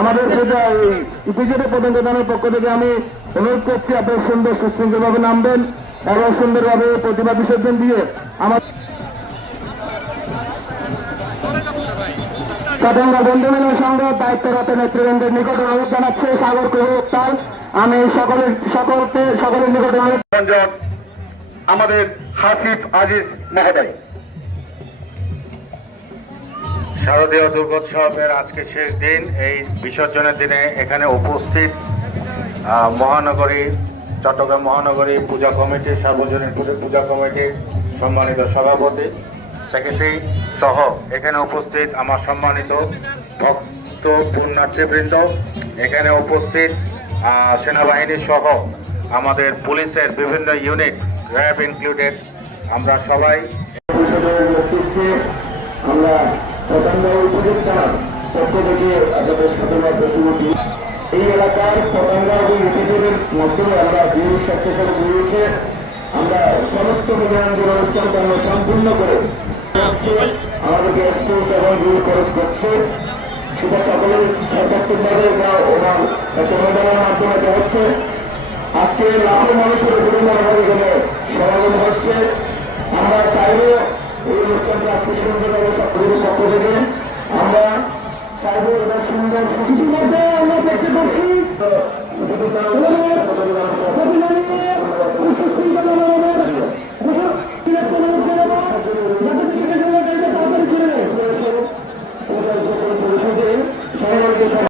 আমাদের ইপিজেডের প্রধানের পক্ষ থেকে আমি অনুরোধ করছি আপনার সুন্দর সুশৃঙ্খলভাবে নামবেন এবং সুন্দরভাবে প্রতিভা বিসর্জন দিয়ে আমার পতঙ্গ বন্ধু মিলন সংঘ দায়িত্বরত নেতৃবৃন্দের নিকট অনুরোধ জানাচ্ছে সাগর কুহতাল আমি সকলের নিকট আমাদের হাসিফ আজিজ মহোদয়। শারদীয় দুর্গোৎসবের আজকে শেষ দিন, এই বিসর্জনের দিনে এখানে উপস্থিত চট্টগ্রাম মহানগরী পূজা কমিটির সার্বজনীন পূজা কমিটির সম্মানিত সভাপতি, সেক্রেটারি সহ এখানে উপস্থিত আমার সম্মানিত ভক্ত পুণ্যার্থীবৃন্দ, এখানে উপস্থিত সেনাবাহিনী সহ আমাদের পুলিশের বিভিন্ন ইউনিট, র্যাব ইনক্লুডেড, আমরা সবাই আমরা পতঙ্গ উপজেলার পক্ষ থেকে আপনাদের সাধুবাদ দর্শনী এই এলাকার পতঙ্গ এবং উপজেলার মধ্যে আমরা যে স্বেচ্ছাসেবক রয়েছে আমরা সমস্ত মনোরঞ্জন অনুষ্ঠানকে আমরা সম্পূর্ণ করে আমাদেরকে স্টেজ এবং যে খরচ করছে সেটা সকলে সর্বাত্মকভাবে ওনার একটা অনুদানের মাধ্যমে দেওয়া হচ্ছে। আজকে লাখো মানুষের উপরে মনোভাব এখানে সমাগম হচ্ছে। আমরা চাইবো এই অনুষ্ঠানটি আজকে সুন্দরভাবে সকলের পক্ষ থেকে আমরা চাইবো এটা সুন্দর সুস্থ আমরা চেষ্টা করছি।